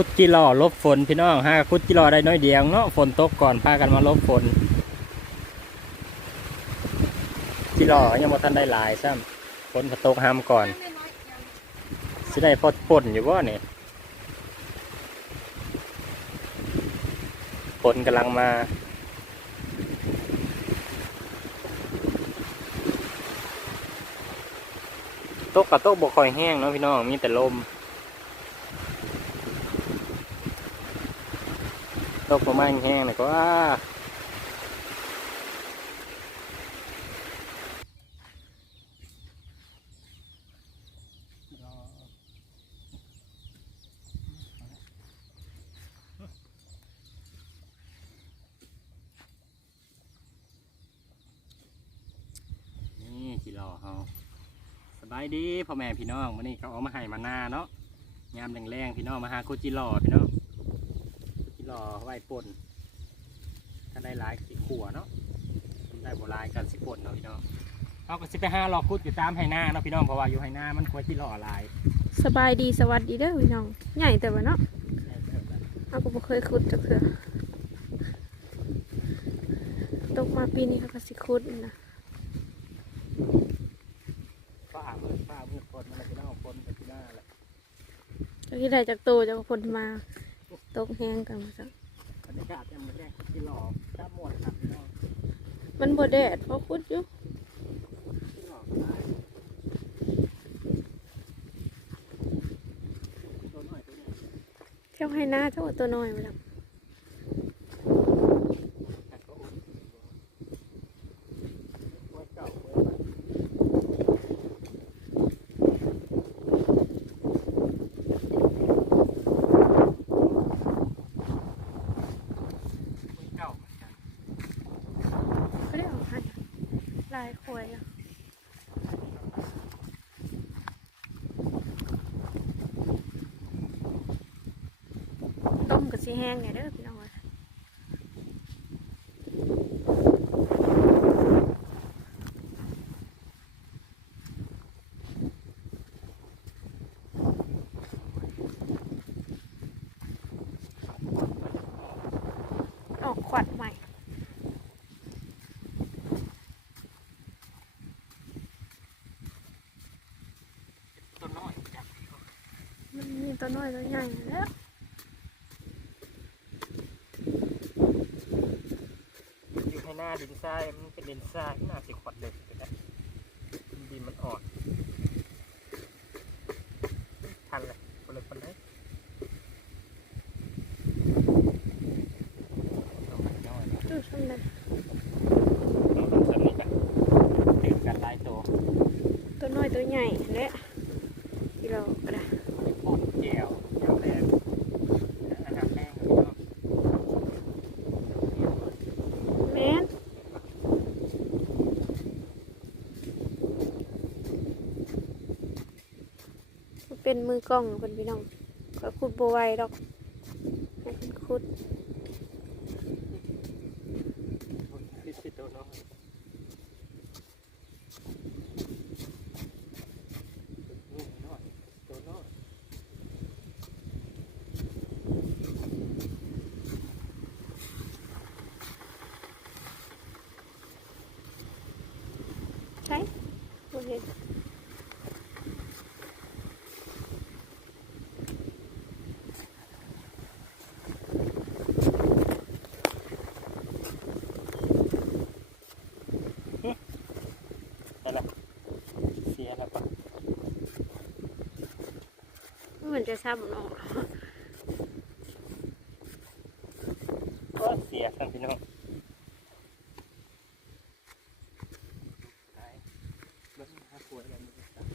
คุดจิรอลบฝนพี่น้องห้าคุดจิรอได้น้อยเดียวเนาะฝนตกก่อนพากันมาลบฝนจิรอยังบ่ทันได้หลายซ้ำฝนตกห้ามก่อนสิได้พอป่นอยู่บ่เนี่ยฝนกำลังมาตกกับตกบกคอยแห้งเนาะพี่น้องมีแต่ลม ตกประมาณแห้งเลยก็ว่านี่จีรอเฮาสบายดีพ่อแม่พี่น้องวันนี้เขาเอามาให้มาหน้าเนาะยามแรงๆพี่น้องมาหาคุจิรอพี่น้อง ที่รอไหวป่นถ้าได้หลายสิขัวเนาะได้โบราณกันสิป่นเนาะพี่น้องเอาก็สิไปห้าหลอกคุดอยู่ตามไฮนาเนาะพี่น้องเพราะว่าอยู่ไฮนามันควรที่รอหลายสบายดีสวัสดีเด้อพี่น้อง ใหญ่แต่ว่าเนาะเราก็บ่เคยขุดจักเถื่อตกมาปีนี้เขาก็สิขุดนะฝ้าเมือฝ้าเมือคนมันพี่น้องคนไปที่หน้าแหละจากที่ใดจากโตจากคนมา ตกแห้งกันมาซะบรรยากาศยังไม่แรกที่รอจับหมดครับพี่น้องมันบ่แดดเพราะขุดอยู่ที่รอหลายตัวน้อยตัวใหญ่เที่ยวให้หน้าเท่าตัวน้อยมาแล้ว แต่ก็อุ่นกล้วยเก่ากล้วยใหม่กล้วยเก่าเหมือนกัน ก็ได้เอาให้ลายควยอะต้มกับ สีแห้งไงเด้อพี่น้องเอ้ยออกขวัดใหม่ตัวน้อยจับมันมีตัวน้อยตัวใหญ่แล้ว อยู่ให้หน้าดิน ทรายมันเป็นดินทรายหน้าสีขวดเด็กเลยนะดินมันอ่อนทันเลยคนเลยคนไหนเอาไปน้อยนะ ดูทำไม เราต้องสนิทกันตื่นกันหลายตัว ตัวน้อยตัวใหญ่และที่เราก็ได้ ไปปุ่นแจวแจวแรงอาหารแรงพี่น้อง แม่น นมือกล้องเป็นพี่น้องก็คุดบไหวดอกให้เพิ่นขุด คือสิตัวน้อยตัวน้อยตัวน้อย ใช่บ่เห็น นั่นแหละเสียแล้วปะ เห มือนจะซ้ำมันออกก็เสียท่านพี่น้องหายรถห้าขวดอะไรมันจะตาย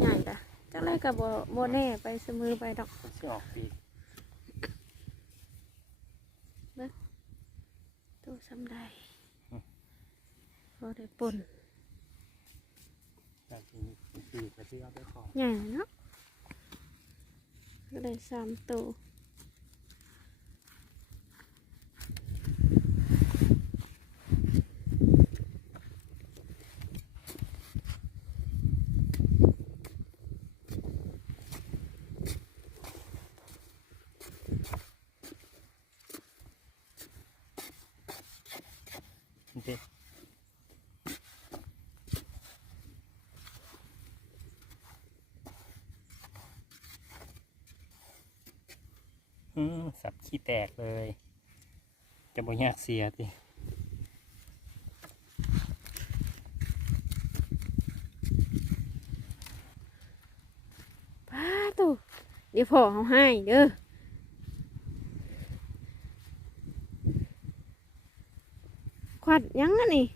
ใหญ่กะจังไรกับบ่บ่แน่ไปเสมอไปดอกมันสิออกปีกตัวซ้ำใดพอได้ป่น แบบนี้ปี กแล้วที่เอาไปของ ใหญ่เนาะก็ได้สามตัว อืมสับ ขี้แตกเลย จะบ่ยากเสียติป้าตูเดี๋ยวพ่อเขาให้เด้อขวัดยังอะนี่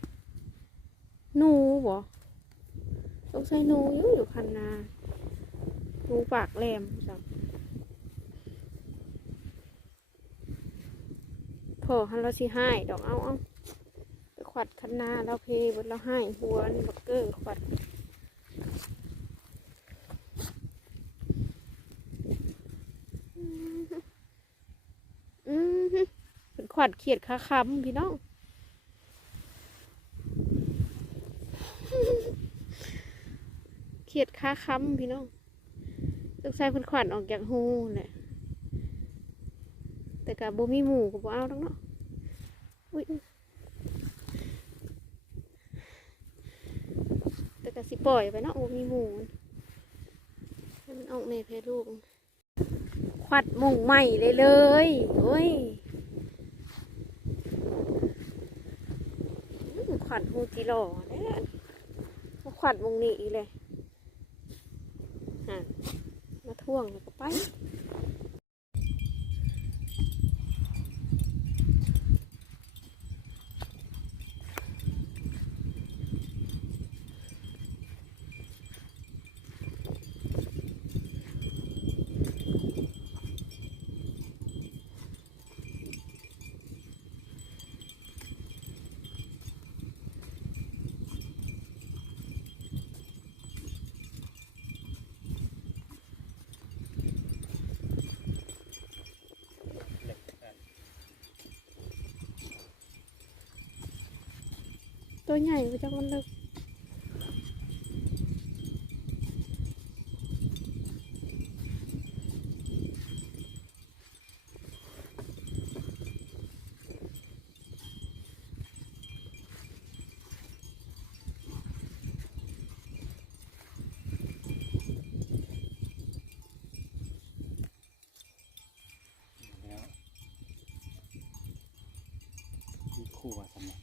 หนูบ่ต้องใส่หนูอยู่อยู่คันนาหนูปากแหลมจัง อฮันเราสิให้ดอกเอาเอาไปขวัดคันนาเราเพบนเราให้หัวนี่บักเกอร์ขวัดอืมเป็นขวัญเขียดคาคำพี่น้องเขียดคาคำพี่น้องตึกใส่เป็นขวัญออกจากหูแหละ แต่กับบ่มีหมูกับบ่เอาทั้งเนาะอุ้ยแต่กับสิปล่อยไปเนาะบ่มีหมูมันออกแม่แพ้ลูกขวัดมุงใหม่เลยเลยโอ้ยขวัดหูจิหล่อเนี่ยขวัดมุงนี่เลยฮะมาท่วงแล้วก็ไป ตัวใหญ่ไปจากมันเลิกแล้วมีคู่ว่าสำเร็จ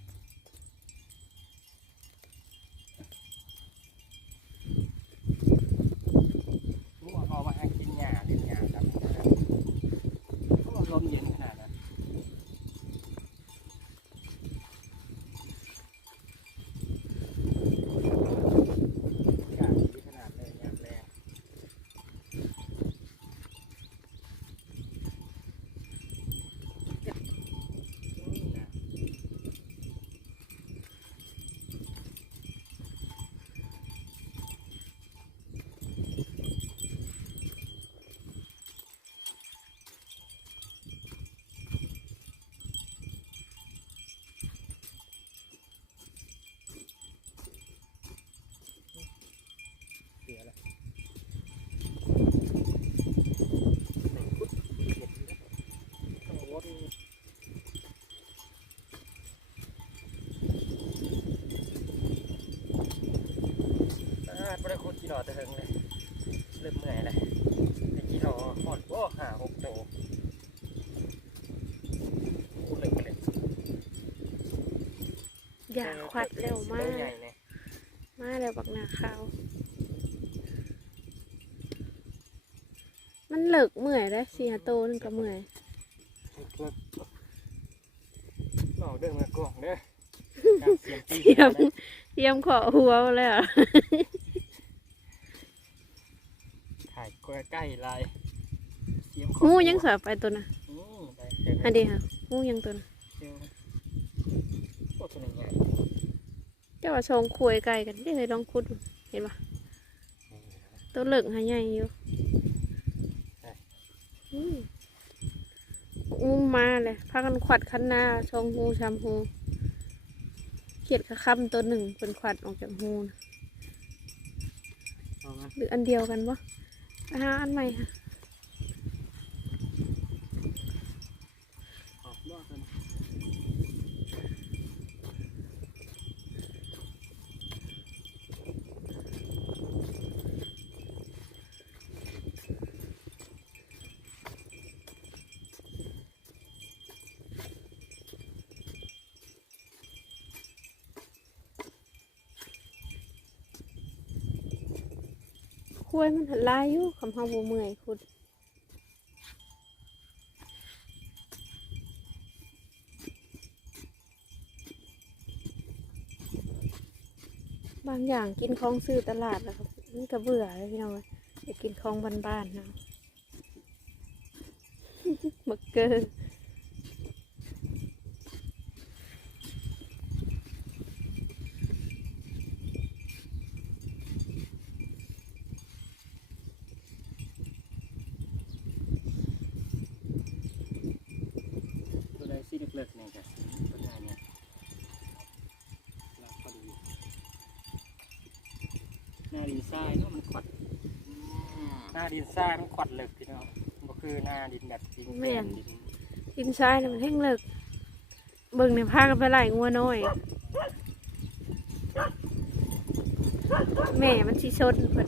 นี่ว่าเอามาให้กินหญ้าเล่นหญ้ากันนะก็ลมเย็นขนาดนั้นอากาศดีขนาดเลยยามแรง เสียแล้วหนึ่งฟุตเจ็ดนะต้องวนอ่า บริโภคกี่หลอดจะถึงเลยเริ่มเหนื่อยเลยไอ้กี่หลอหอดโอ้ห้าหกโตโอ้เลยเลยอย่าขวัดเร็วมากใหญ่เลยมาเร็วบักหนาขาวมันเหลิกเมื่อยได้สี่หาโตนึงก็เมื่อยหลอกเดินมากล่องเด้อเสียงตีเตรียมเตรียมขอหัวมาแล้วถ่ายใกล้ๆลายเสียงงูยังสาไปตัวน่ะอืมได้เดี๋ยวอันเดียวค่ะงูยังตัวน่ะเดี๋ยวโอ้ตัวนี้ใหญ่เจ้าว่าชงคุยไก่กันได้เลยลองคุดดูเห็นปะตัวเหลิกหาใหญ่อยู่อืมงูมาเลยพากันขวัดคันหน้าชงหูชำหูเขียดขะค่ำตัวหนึ่งเป็นขวัดออกจากหูนะเอามาหรืออันเดียวกันวะไป หาอันใหม่ค่ะ ออกรอบกัน กล้วยมันหันลายอยู่คำเฮาบ่เมื่อยคุณบางอย่างกินของซื้อตลาดแล้วครับมันก็เบื่อเลยพี่น้องเอ้ยอยากกินของบ้านๆนะบักเกอร์ ตัวใดสีเล็กๆเนี่ยจ้ะตัวใหญ่เนี่ยเราพอดีหน้า ดินทรายเนาะมันขวัดหน้าดินทรายมันขวัดเหล็กพี่น้องก็คือหน้าดินแบบดินแผ่น ดินกินชายแล้วมันแห้งเลิกเบิ่งในพากันไปไล่งัวน้อย แม่มันสิชนเพิ่น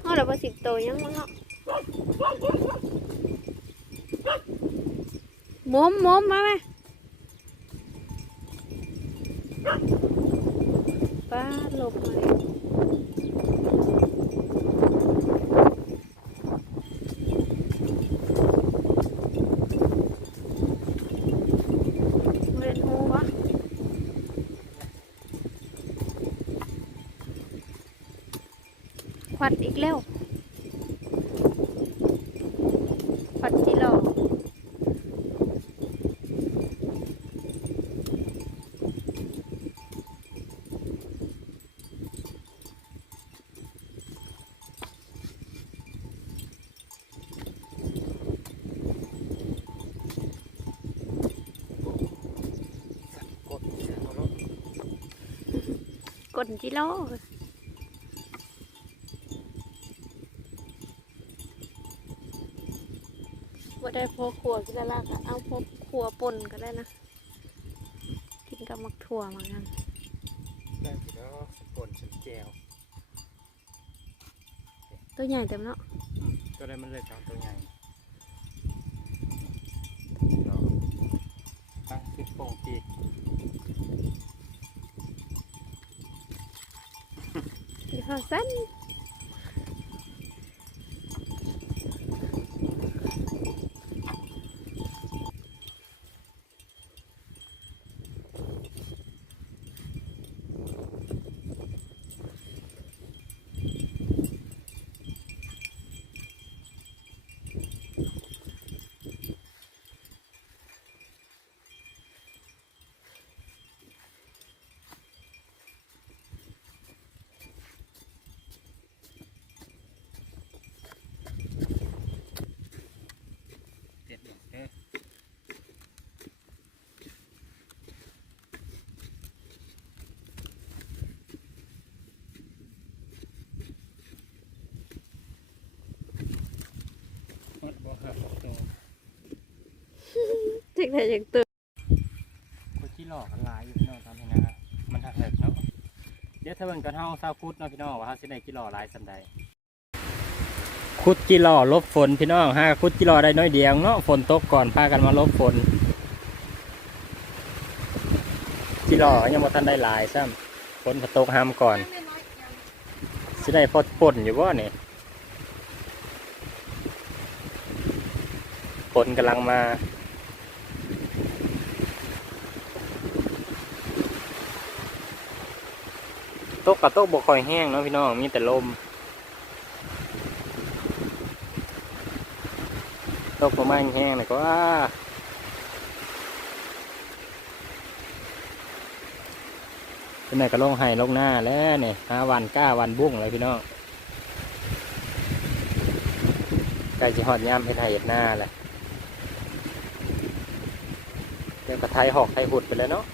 เฮาล้วบ่สิบโตยังมั้งเนาะมมมมมาแม่ ป้าหลบมาเลยเรียนหูวะควัดอีกแล้วควัดจิโลอ ก้นจิโลว่าได้พอขัวกินละลากอะเอาพกขัวป่นก็ได้นะ กินกับมักถั่วเหมือนกันได้พี่น้องสปนฉันแก้วตัวใหญ่เต็มเนาะอืมตัวใดมันเล็กเอาตัวใหญ่เนาะตั้งสิบโป่งปีก อีห่อ สั้นเด็ดเด็ดเด้อมัดบ่หักตัว เจ๊กแต่เจ๊กตื่นกูที่หลอกกันหลายอยู่พี่น้องตอนนี้นะมันหักเหล็กเนาะเดี๋ยวถ้าเบิ่งกันเฮาซาวคุดเนาะพี่น้องว่าเฮาสิได้กี่หล่อหลายสันใดคุดจิหล่อลบฝนพี่น้องห้าคุดจิหล่อได้น้อยเดียวเนาะฝนตกก่อนพากันมาลบฝนจิหล่อยังบ่ทันได้หลายซ้ำฝนตกห้ามก่อนสิได้พอฝนอยู่บ่นี่ฝนกำลังมา ตกกับตกบกคอยแห้งเนาะพี่น้องมีแต่ลมตกประมาณแห้งเลยก็ว่าเป็นไหนก็ลงไห้ลงหน้าแล้วเนี่ยหาวันก้าวันบุ้งเลยพี่น้องใกล้จะหอดย่ำให้ไทยเห็ดหน้าแหละเดี๋ยวกระไทยหอกไทยหุดไปแล้วเนาะ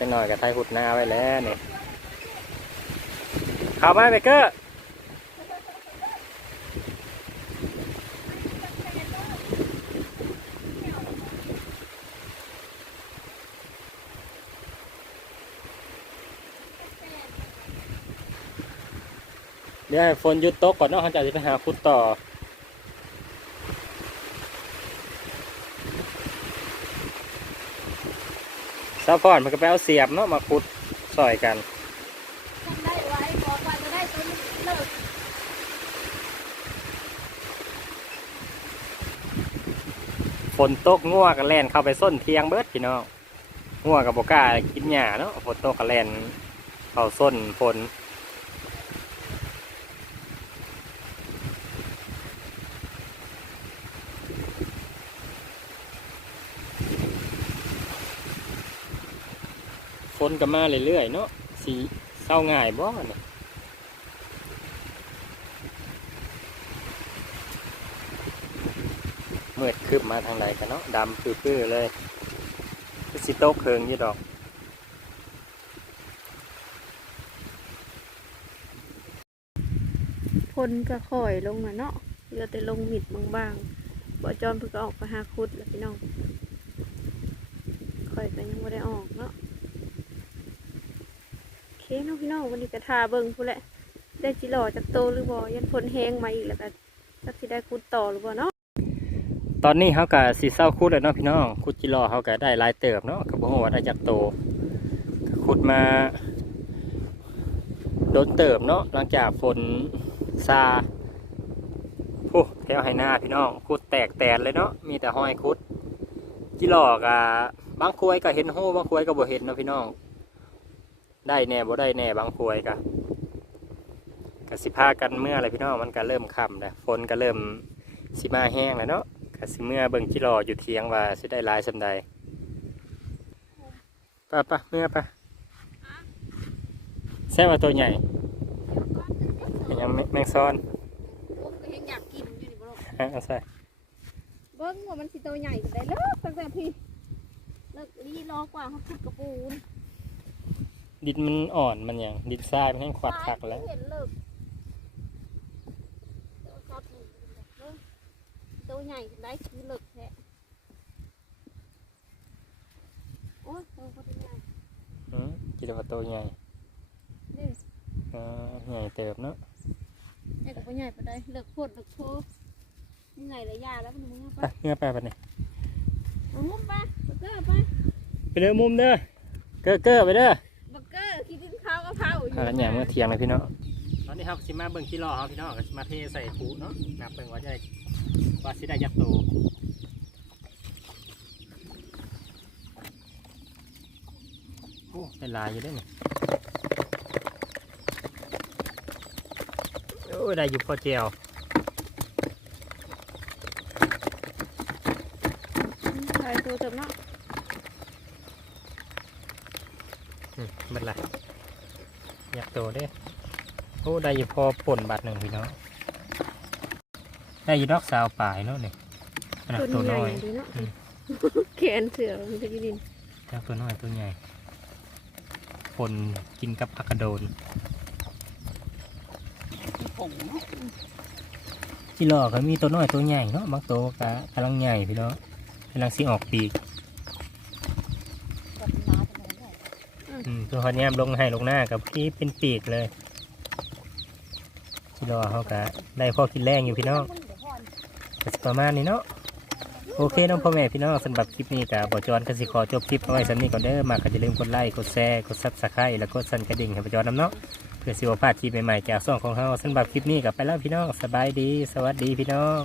จังหน่อยกับไทยหุดหน้าไว้แล้วเนี่ยเข้ามาเบเกอร์เดี๋ยวให้ฝนหยุดตกก่อนเนาะเขาจะไปหาขุดต่อ ซัพอนมันก็ไปเอาเสียบเนาะมาขุดซอยกันทำได้ไว้อกว่าจะได้ตัวเลิกฝนตกงัวก็แล่นเข้าไปส้นเทียงเบิดพี่น้องงัวกับบกล้ากินหญ้าเนาะฝนตกก็แล่นเข้าส้นฝน นก็มาเรื่อยๆเนาะสีเศร้าง่ายบ่เนี่ยมืดคืบมาทางไหนกันเนาะดำปื้อๆเลยสิโตกเคิงยู่ดอกพลก็ค่อยลงน่ะเนาะเหลือแต่ลงมิดบางๆบ่จอมเพิ่งออกไปหาคุดแล้วพี่น้องค่อยก็ยังบ่ได้ออกเนาะ เคเนาะพี่น้องวันนี้ก็ทาเบิ่งพูแหละ ได้จิหล่อจากโตหรือบ่ยันพลแห้งมาอีกแล้วก็จักสิได้คุดต่อหรือบ่เนาะตอนนี้เขาก็สีเศร้าคุดแล้วเนาะพี่น้องคุดจิรอเขาก็ได้ลายเติบเนาะกับบ่ฮู้ว่าได้จากโตก็ขุดมาโดนเติบเนาะหลังจากฝนซาโอ้แถวไหหน้าพี่น้องคุดแตกแตนเลยเนาะมีแต่ห้อยคุดจิรอกะบางควยก็เห็นหู้บางควยก็บ่เห็นเนาะพี่น้อง ได้แน่บ่ได้แน่บางควยก็ก็สิพากันเมื่อไรพี่น้องมันก็เริ่มค่ำแล้วฝนก็เริ่มสิมาแห้งแล้วเนาะก็สิเมื่อเบิ่งจิรออยู่เทียงว่าสิได้หลายสำใดปะปะเมื่อปะแซ่บว่าตัวใหญ่เป็นยังแมแมงซ้อนผมก็ยังอยากกินอยู่นี่บ่ลูกฮะเอาใส่เบิ่งว่ามันสิโตใหญ่ปานใดเลิกตั้งแต่พี่เลิกรีรอกว่าเขาขุดกระปูน ดินมันอ่อนมันยังดินทรายมันแห้งขวัดขักแล้วเห็นเลิกเดี๋ยวซอสหนึ่งเบิ่งโตใหญ่ปานใดคือเลิกแท้โอ้ยโตก็ใหญ่อืมกินว่าตัวใหญ่นี่เออใหญ่เติบเนาะไอ้ก็บ่ใหญ่ปานใดเลิกโคตรเลิกโคตรมึงไงระยะแล้วมันมึงเอาไปไปเมื่อไปปะเนี่ยเอามุมไปบักเกอร์ไปไปเด้อมุมเด้อเก้อเก้อไปเด้อบักเกอร์คิดถึงข้าวกะเพราอยู่อ่าแล้วเนี่ยเมื่อเทียงเลยพี่น้องตอนนี้ครับสิมาเบิ่งจิรอเขาพี่น้องก็สิมาเทใส่ผูเนาะนับเบิ่งว่าจะได้ว่าสิได้ยักษ์โตโอ้ได้หลายอยู่ได้เนี่ยโอ้ได้อยู่พอเจียว ใช่ตัวเติมเนาะ อืมเบัดละอยากโตเด้โอ้ได้อยู่พอป่นบาทหนึ่งพี่น้องได้อยู่ดอกสาวปลายเนาะนี่ขนาดตัตัววใหญ่น้อยดีเนาะอืมแขนเสือมันจะกินดินเจ้าตัวน้อยตัวใหญ่ป่นกินกับผักกระโดนผงเนาะจิหลอกก็มีตัวน้อยตัวใหญ่เนาะบางตัวก็กำลังใหญ่พี่น้องกำลังสิออกปีกกับน้าเป็นไงอืมตัวเขาเนี่ยลงให้ลงหน้ากับพี่เป็นปีกเลย จิรอเขากะได้พ่อกินแรงอยู่พี่น้องก็สิประมาณนี้เนาะโอเคน้องพ่อแม่พี่น้องสำหรับคลิปนี้กับบอจอนก็สิขอจบคลิปเอาไว้สำนี้ก่อนเด้อมากก็จะลืมกดไลค์กดแชร์กดซับสไครต์แล้วก็สั่นกระดิ่งให้บอจอนน้ำเนาะเพื่อสิวพลาดคลิปใหม่ๆจากช่องของเราสำหรับคลิปนี้กับไปแล้วพี่น้องสบายดี สวัสดีพี่น้อง